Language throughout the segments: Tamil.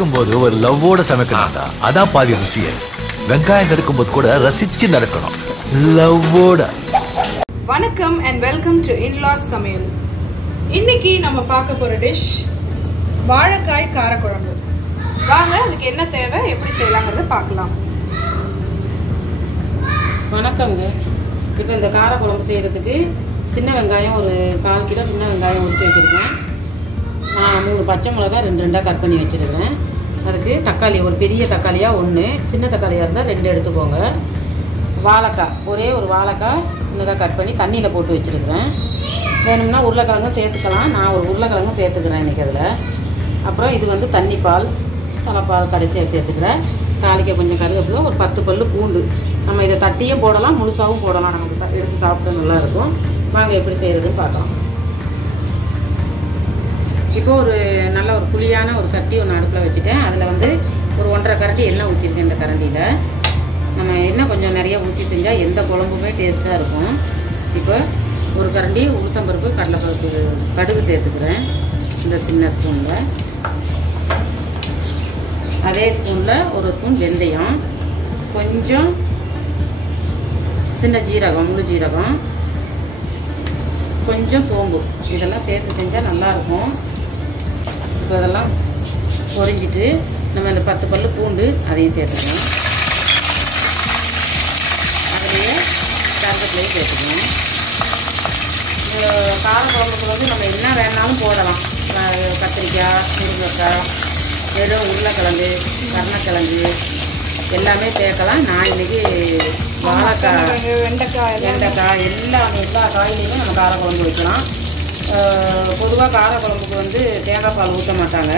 சமைக்கும் போது ஒரு லவ்வோட சமைக்கணும்டா. அதான் பாதி ருசியே. வெங்காயம் நறுக்கும் போது கூட ரசிச்சு நறுக்கணும், லவ்வோட. வணக்கம் அண்ட் வெல்கம் டு இன்லாஸ் சமையல். இன்னைக்கு நம்ம பார்க்க போற டிஷ் வாழைக்காய் காரக்குழம்பு. வாங்க அதுக்கு என்ன தேவை, எப்படி செய்யலாங்கிறத பார்க்கலாம். வணக்கங்க. இப்போ இந்த காரக்குழம்பு செய்கிறதுக்கு சின்ன வெங்காயம் ஒரு 1/4 கிலோ சின்ன வெங்காயம் உரித்து வச்சுருக்கேன். நான் 3 பச்சை மிளகா 2 கட் பண்ணி வச்சுருக்கிறேன். அதுக்கு தக்காளி, ஒரு பெரிய தக்காளியாக 1, சின்ன தக்காளியாக இருந்தால் 2 எடுத்துக்கோங்க. வாழைக்காய், ஒரே ஒரு வாழைக்காய் சின்னதாக கட் பண்ணி தண்ணியில் போட்டு வச்சுருக்கிறேன். வேணும்னா உருளைக்கிழங்கும் சேர்த்துக்கலாம். நான் ஒரு உருளைக்கிழங்கும் சேர்த்துக்கிறேன் இன்றைக்கி அதில். அப்புறம் இது வந்து தண்ணிப்பால், தலைப்பால் கடைசியாக சேர்த்துக்கிறேன். தாளிக்க கொஞ்சம் கருவேப்பிலை, ஒரு 10 பல்லு பூண்டு. நம்ம இதை தட்டியும் போடலாம், முழுசாகவும் போடலாம். நமக்கு எடுத்து சாப்பிட நல்லாயிருக்கும். வாங்க எப்படி செய்கிறதுன்னு பார்க்கலாம். இப்போ ஒரு நல்ல ஒரு புளியான ஒரு சட்டி ஒன்று அடுப்பில் வச்சுட்டேன். அதில் வந்து ஒரு 1.5 கரண்டி எண்ணெய் ஊற்றிருக்கேன். இந்த கரண்டியில் நம்ம எண்ணெய் கொஞ்சம் நிறையா ஊற்றி செஞ்சால் எந்த குழம்புமே டேஸ்ட்டாக இருக்கும். இப்போ ஒரு கரண்டி உளுத்தம்பருப்பு, கடலைப்பருப்பு, கடுகு சேர்த்துக்கிறேன் இந்த சின்ன ஸ்பூனில். அதே ஸ்பூனில் ஒரு ஸ்பூன் வெந்தயம், கொஞ்சம் சின்ன ஜீரகம், முழு ஜீரகம், கொஞ்சம் சோம்பு, இதெல்லாம் சேர்த்து செஞ்சால் நல்லாயிருக்கும். இப்போ இதெல்லாம் பொரிஞ்சிட்டு நம்ம இந்த 10 பல்லு பூண்டு அதையும் சேர்த்துக்கணும். அதுலேயே கருவேப்பிலையும் சேர்த்துக்கணும். இந்த காரக்குழம்புக்கு வந்து நம்ம என்ன வேணாலும் போடலாம். கத்திரிக்காய், முருங்கைக்காய், வெறும் உருளைக்கிழங்கு, கருணக்கிழங்கு எல்லாமே சேர்க்கலாம். நான் இன்றைக்கி வாழைக்காய், வெண்டைக்காய் எல்லா காயிலையுமே நம்ம காரக்குழம்பு வைக்கலாம். பொதுவாக காரக்குழம்புக்கு வந்து தேங்காய் பால் ஊற்ற மாட்டாங்க.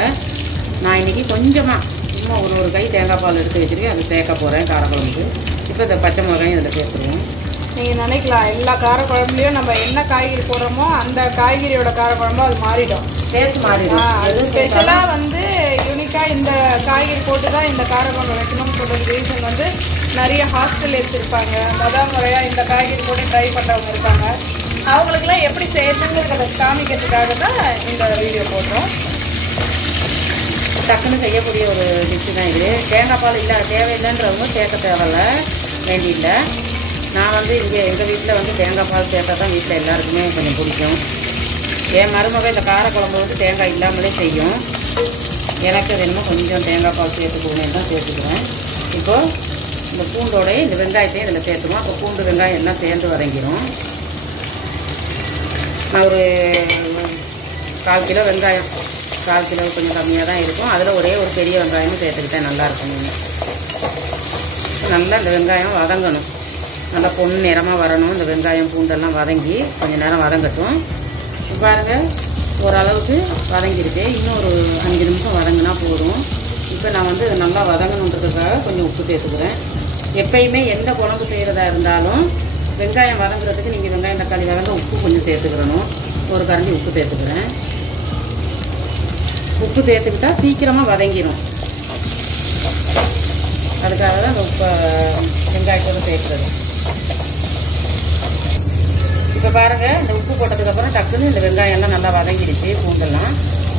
நான் இன்றைக்கி கொஞ்சமாக சும்மா ஒரு கை தேங்காய் பால் எடுத்து வச்சுருக்கேன், அதை சேர்க்க போகிறேன் காரக்குழம்புக்கு. இப்போ இந்த பச்சை மிளகாயும் இதில் சேர்த்துருவோம். நீங்கள் நினைக்கலாம் எல்லா காரக்குழம்புலையும் நம்ம என்ன காய்கறி போடுறோமோ அந்த காய்கறியோட காரக்குழம்பு அது மாறிடும், டேஸ்ட் மாறிடும். அது ஸ்பெஷலாக வந்து யூனிக்காக இந்த காய்கறி போட்டு தான் இந்த காரக்குழம்பு வைக்கணும்னு சொல்கிறது ரீசன் வந்து நிறைய ஹாஸ்டல் வச்சுருப்பாங்க. முதல் முறையாக இந்த காய்கறி போட்டு ட்ரை பண்ணுறவங்க இருப்பாங்க. அவங்களுக்குலாம் எப்படி செய்யணுங்கிறத காமிக்கிறதுக்காக தான் இந்த வீடியோ போட்டோம். டக்குன்னு செய்யக்கூடிய ஒரு டிஷ்ஷு தான் இது. தேங்காய் பால் இல்லை தேவையில்லைன்றவங்க சேர்க்க தேவையில்ல, வேண்டியில்லை. நான் வந்து இங்கே எங்கள் வீட்டில் வந்து தேங்காய் பால் சேர்த்தா தான் வீட்டில் எல்லாருக்குமே கொஞ்சம் பிடிக்கும். என் மருமக இந்த காரக்குழம்பு வந்து தேங்காய் இல்லாமலே செய்யும். எனக்கு வேணுமோ கொஞ்சம் தேங்காய் பால் சேர்த்துக்கணும் தான் சேர்த்துக்குவேன். இப்போது இந்த பூண்டோடைய இந்த வெங்காயத்தையும் இதில் சேர்த்துக்குவோம். அப்போ பூண்டு வெங்காயம் எல்லாம் சேர்ந்து வதங்கிடும். நான் ஒரு 1/4 கிலோ வெங்காயம், 1/4 கிலோ கொஞ்சம் கம்மியாக தான் இருக்கும். அதில் ஒரே ஒரு பெரிய வெங்காயமும் சேர்த்துக்கிட்டேன், நல்லாயிருக்கும். நல்லா இந்த வெங்காயம் வதங்கணும், நல்லா பொண்ணு நிறமாக வரணும். இந்த வெங்காயம் பூண்டெல்லாம் வதங்கி கொஞ்சம் நேரம் வதங்கட்டும். பாருங்கள், ஓரளவுக்கு வதங்கிடுச்சு. இன்னும் ஒரு 5 நிமிஷம் வதங்கினா போதும். இப்போ நான் வந்து நல்லா வதங்கணுன்றதுக்காக கொஞ்சம் உப்பு சேர்த்துக்கிறேன். எப்பயுமே எந்த குழம்பு செய்கிறதா இருந்தாலும் வெங்காயம் வதங்குறதுக்கு நீங்கள் வெங்காயம் தக்காளி வதங்க உப்பு கொஞ்சம் சேர்த்துக்கிறணும். ஒரு கரண்டி உப்பு சேர்த்துக்கிறேன். உப்பு சேர்த்துக்கிட்டா சீக்கிரமாக வதங்கிடும். அதுக்காக தான் அந்த உப்பை வெங்காயத்தோடு சேர்க்குறது. இப்போ பாருங்கள், இந்த உப்பு போட்டதுக்கப்புறம் டக்குன்னு இந்த வெங்காயம்லாம் நல்லா வதங்கிடுச்சு, பூண்டெல்லாம்.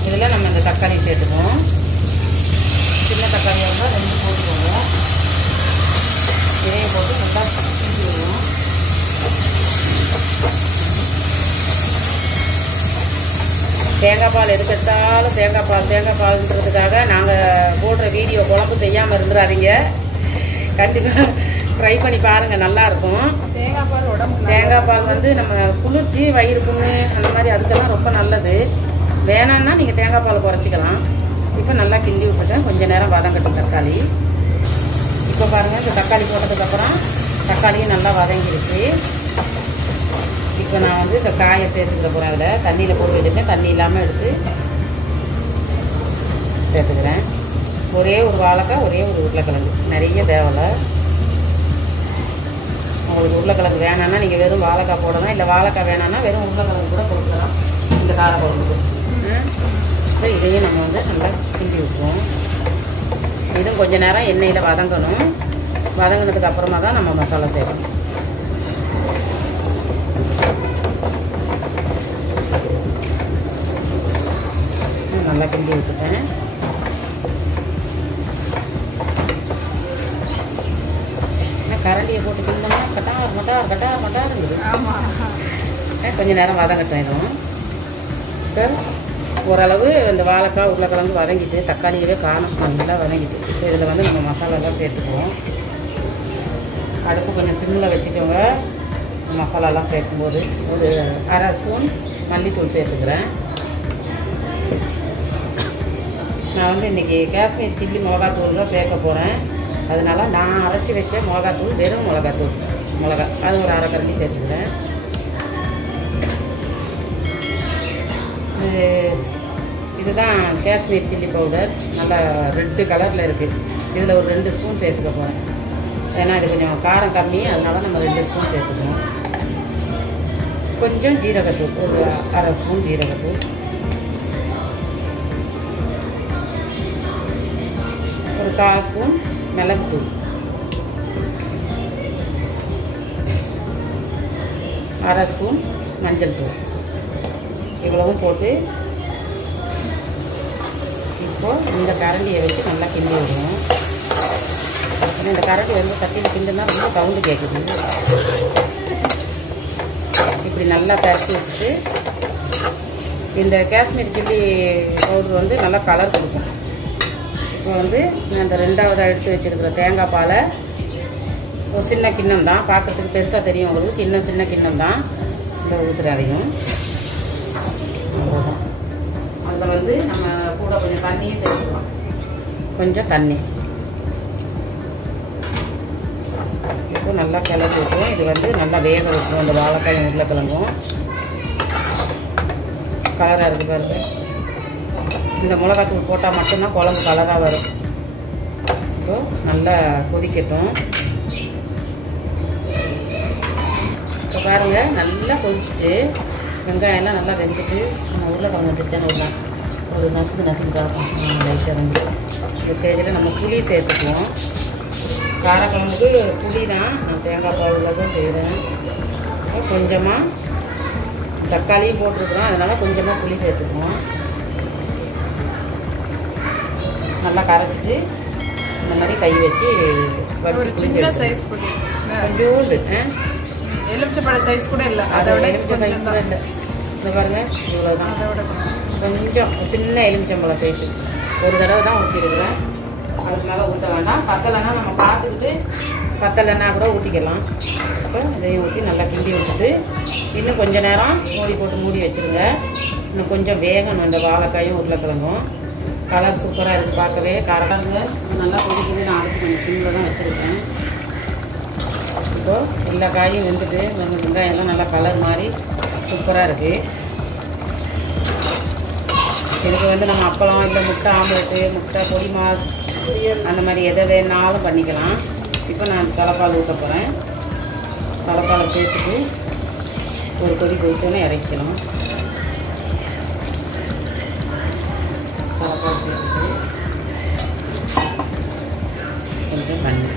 இதில் நம்ம இந்த தக்காளி சேர்த்துக்குவோம். சின்ன தக்காளியாக இருந்தால் 2 போட்டுக்குவோம். இதையும் போட்டு நல்லா கிண்டி விடுவோம். தேங்காய் பால் எதுக்கெடுத்தாலும் தேங்காய் பால்ன்றதுக்காக நாங்கள் போடுற வீடியோ குழம்பு செய்யாமல் இருந்துடாதீங்க. கண்டிப்பாக ட்ரை பண்ணி பாருங்கள், நல்லாயிருக்கும். தேங்காய் பால் வந்து நம்ம குளிர்ச்சி, வயிறு புண்ணு அந்த மாதிரி அதுக்கெல்லாம் ரொம்ப நல்லது. வேணான்னா நீங்கள் தேங்காய் பால் குறைச்சிக்கலாம். இப்போ நல்லா கிண்டி விட்டுட்டேன். கொஞ்சம் நேரம் வதங்கட்டும் தக்காளி. இப்போ பாருங்கள், இந்த தக்காளி போட்டதுக்கப்புறம் தக்காளியும் நல்லா வதங்கிடுச்சு. இப்போ நான் வந்து இந்த காயை சேர்த்துக்கிற போகிறேன். அதில் தண்ணியில் போட்டு வச்சுருக்கேன், தண்ணி இல்லாமல் எடுத்து சேர்த்துக்கிறேன். ஒரே ஒரு வாழைக்காய், ஒரே ஒரு உருளைக்கிழங்கு, நிறைய தேவையில்லை. உங்களுக்கு உருளைக்கிழங்கு வேணான்னா நீங்கள் வெறும் வாழைக்காய் போடலாம், இல்லை வாழைக்காய் வேணான்னா வெறும் உருளைக்கிழங்கு கூட கொடுக்கலாம் இந்த காரக்குழம்புக்கு. இப்போ இதையும் நம்ம வந்து நல்லா கிண்டி விட்டுருவோம். இதுவும் கொஞ்சம் நேரம் எண்ணெயில் வதங்கணும். வதங்கினதுக்கு அப்புறமா தான் நம்ம மசாலா சேர்க்கணும். நல்லா கிண்டி விட்டுட்டேன். கட்டாருங்குது. ஆமாம். கொஞ்சம் நேரம் வதங்கட்டும். இதுவும் இப்போ ஓரளவு இந்த வாழைக்காய் உருளைக்கிழங்கு வதங்கிட்டு தக்காளியவே காணும் நல்லா வதங்கிட்டு. இப்போ இதில் வந்து நம்ம மசாலாலாம் சேர்த்துக்குவோம். அடுப்பு கொஞ்சம் சிம்மில் வச்சுக்கோங்க. மசாலாலாம் சேர்க்கும்போது ஒரு 1/2 ஸ்பூன் மல்லித்தூள் சேர்த்துக்கிறேன். நான் வந்து இன்றைக்கி காஷ்மீர் சில்லி மிளகாத்தூள் தான் சேர்க்க போகிறேன். அதனால நான் அரைச்சி வச்ச மிளகாத்தூள், வெறும் மிளகாத்தூள் மிளகா அது ஒரு 1/2 கரண்டி சேர்த்துக்கிறேன். இதுதான் காஷ்மீர் சில்லி பவுடர். நல்லா ரெட்டு கலரில் இருக்குது. இதில் ஒரு 2 ஸ்பூன் சேர்த்துக்க போகிறேன். ஏன்னா இது கொஞ்சம் காரம் கம்மி, அதனால நம்ம 2 ஸ்பூன் சேர்த்துக்கணும். கொஞ்சம் ஜீரகத்தூள், ஒரு 1/2 ஸ்பூன் ஜீரகத்தூள், ஒரு 1/4 ஸ்பூன் மிளகுத்தூள், 1/2 ஸ்பூன் மஞ்சள் தூள். இவ்வளவும் போட்டு இப்போது இந்த கரண்டியை வச்சு நல்லா கிண்டி விடுவோம். இந்த கரண்டி வந்து சட்டியில் கிண்டுனா ரொம்ப சவுண்டு கேட்குது. இப்படி நல்லா பரட்டி வச்சுட்டு இந்த காஷ்மீர் சில்லி பவுடர் வந்து நல்லா கலர் கொடுக்கும். இப்போ வந்து நான் இந்த 2ஆவதாக எடுத்து வச்சுருக்கிற தேங்காய் பாலை ஒரு சின்ன கிண்ணம் தான், பார்க்குறதுக்கு பெருசாக தெரியும் உங்களுக்கு. கிண்ணம் சின்ன கிண்ணம் தான். இந்த ஊற்றுறாதையும் அவ்வளோதான். அதில் வந்து நம்ம கூட கொஞ்சம் தண்ணியும் சேர்த்துக்கலாம். கொஞ்சம் தண்ணி இப்போ நல்லா கிளறி விட்டுருவோம். இது வந்து நல்லா வேக வைக்கணும். இந்த வாழைக்காயும் உருளைக்கிழங்கும் கலராக இருக்குது பாருங்க. இந்த மிளகாத்தூள் போட்டால் மட்டும்தான் குழம்பு கலராக வரும். இப்போ நல்லா கொதிக்கட்டும். இப்போ பாருங்கள் நல்லா கொதிச்சுட்டு வெங்காயம்லாம் நல்லா வெந்துட்டு நம்ம உருளைக்கிழங்கு திட்டணும் விடலாம். ஒரு நசுக்கு பார்ப்போம். லைட்டாக வந்து இந்த ஸ்டேஜில் நம்ம புளி சேர்த்துக்குவோம். காரக்குழம்புக்கு புளி தான் நான் தேங்காய் பாலில் தான் செய்கிறேன். கொஞ்சமாக தக்காளியும் போட்டிருக்குறோம், அதனால் கொஞ்சமாக புளி சேர்த்துக்குவோம். நல்லா கரைச்சிட்டு இந்த மாதிரி கை வச்சு ஒரு சின்ன சைஸ் புளி, கொஞ்சோண்டு எலுமிச்சப்பழ சைஸ் கூட இல்லை, அதை விட சைஸ் கூட இல்லை. இந்த பாருங்கள் இவ்வளோதான். அதை விட கொஞ்சம் சின்ன எலுமிச்சம்பழம் சைஸு ஒரு தடவை தான் ஊற்றிருக்கிறேன். அதுக்கு மேலே ஊற்ற வேண்டாம். பத்தலைன்னா நம்ம பார்த்துக்கிட்டு பத்தலைன்னா கூட ஊற்றிக்கலாம். இப்போ இதையும் ஊற்றி நல்லா கிண்டி விட்டுட்டு இன்னும் கொஞ்சம் நேரம் மூடி வச்சுருங்க. இன்னும் கொஞ்சம் வேகணும் இந்த வாழைக்காயும் உருளைக்கிழங்கும். கலர் சூப்பராக இருக்குது பார்க்கவே. காரக்காரங்க நல்லா கொதிக்குது. நான் அடுத்து கொஞ்சம் சிம்மில் தான் வச்சுருக்கேன். இப்போது எல்லா காயும் வெந்துட்டு வெங்காயம்லாம் நல்லா கலர் மாதிரி சூப்பராக இருக்குது. இதுக்கு வந்து நம்ம அப்பளம் இல்லை முட்டை ஆம்லெட்டு, முட்டை பொடி மாஸ் அந்த மாதிரி எதை வேணாலும் பண்ணிக்கலாம். இப்போ நான் தலைப்பால் ஊற்ற போகிறேன். தலைப்பாலை சேர்த்துட்டு ஒரு கொதி கொதிச்சோன்னே இறக்கிக்கலாம். தலைப்பால் சேர்த்துட்டு கொஞ்சம் தண்ணி.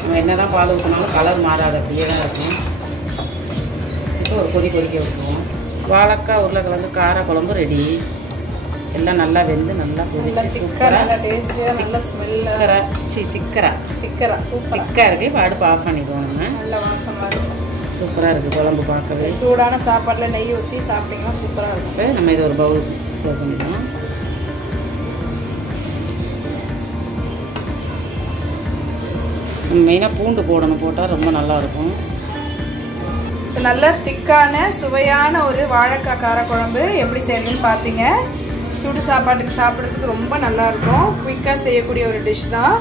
நம்ம என்ன தான் பால் ஊற்றினாலும் கலர் மாறாது, அப்படியே தான் இருக்கும். இப்போ ஒரு கொதிக்க விட்டுருவோம். வாழைக்காய் உருளைக்கிழங்கு கார குழம்பு ரெடி. எல்லாம் நல்லா வெந்து நல்லா கொதிச்சு திக்கராக டேஸ்ட்டு நல்ல ஸ்மெல்லாக திக்கராக சூப்பராக இருக்குது. இப்போ அடுப்பு ஆஃப் பண்ணிடுவோம். நம்ம நல்ல வாசமாக இருக்கும். சூப்பராக இருக்குது குழம்பு பார்க்கவே. சூடான சாப்பாட்டில் நெய் ஊற்றி சாப்பிட்டிங்கன்னா சூப்பராக இருக்கும். இப்போ நம்ம இதை ஒரு பவுல் சர்வ் பண்ணிடுவோம். மெயினாக பூண்டு போடணும், போட்டால் ரொம்ப நல்லாயிருக்கும். ஸோ நல்ல திக்கான சுவையான ஒரு வாழைக்காய் காரக்குழம்பு எப்படி செய்யறதுன்னு பார்த்தீங்க. சுடு சாப்பாட்டுக்கு சாப்பிட்றதுக்கு ரொம்ப நல்லாயிருக்கும். குயிக்காக செய்யக்கூடிய ஒரு டிஷ் தான்.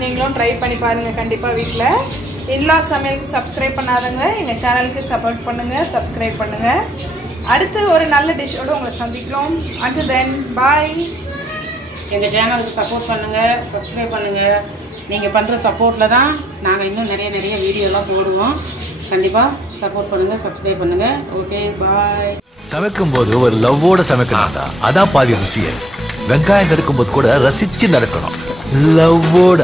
நீங்களும் ட்ரை பண்ணி பாருங்கள் கண்டிப்பாக வீட்டில். எல்லா சமையலுக்கு சப்ஸ்கிரைப் பண்ணாதவங்க எங்கள் சேனலுக்கு சப்போர்ட் பண்ணுங்கள், சப்ஸ்கிரைப் பண்ணுங்கள். அடுத்து ஒரு நல்ல டிஷ்ஷோடு உங்களை சந்திக்கிறோம். until then பாய். எங்கள் சேனலுக்கு சப்போர்ட் பண்ணுங்கள், சப்ஸ்கிரைப் பண்ணுங்கள். நீங்கள் பண்ணுற சப்போர்ட்டில் தான் நாங்கள் இன்னும் நிறைய வீடியோலாம் போடுவோம். கண்டிப்பாக சப்போர்ட் பண்ணுங்கள், சப்ஸ்கிரைப் பண்ணுங்கள். Okay bye. சமைக்கும் போது ஒரு லவ்வோட சமைக்கணும்டா, அதான் பாதி ருசியே. வெங்காயம் நறுக்கும் போது கூட ரசிச்சு நறுக்கணும், லவ்வோட.